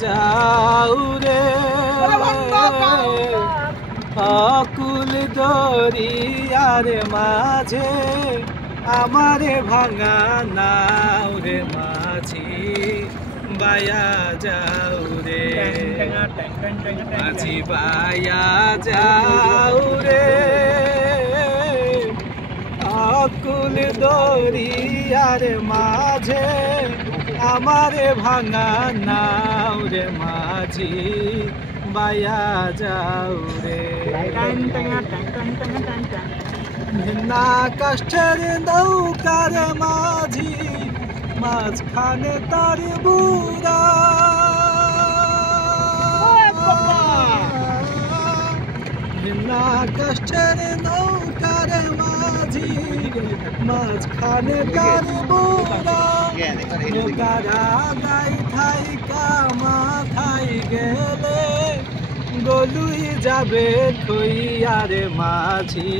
যাও রে অকুল দরিয়ার মাঝে আমারে ভাঙা নাও রে মাঝি বায়া যাও রে মাঝি বায়া যাও রে অকুল দরিয়ার মাঝে আমারে ভাঙা নাও রে মাঝি বায়া যাও রে না কষ্টের নৌকার মাঝি মাঝখানে তার বুড়া না কষ্টের নৌকার মাঝি মাঝখানে তার বুড়া নৌকারা গাই থাই কামা থাই গেলে গলুই যাবে কইয়ারে মাঝি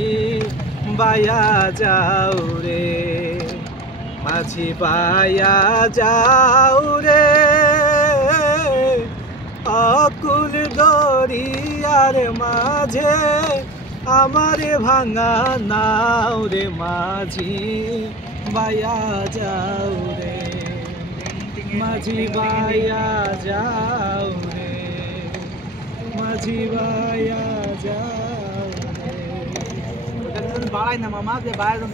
বায়া যাও রে মাঝি বায়া যাও রে অকুল দরিয়ার মাঝে আমারে ভাঙা নাও রে মাঝি বায়া যাও রে মাঝি বায়া যাও রে মাঝি বায়া যাও রে বাড়াই না মামা যে বাইরে